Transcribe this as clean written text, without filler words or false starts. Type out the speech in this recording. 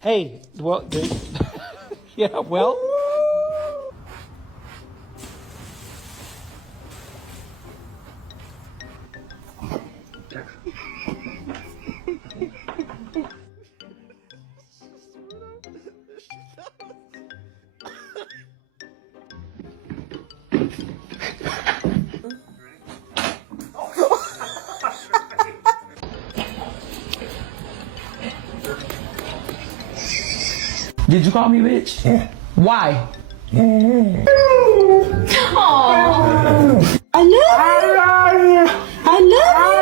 Hey, well, yeah, well. Did you call me bitch? Yeah. Why? Yeah. I love you. I love you.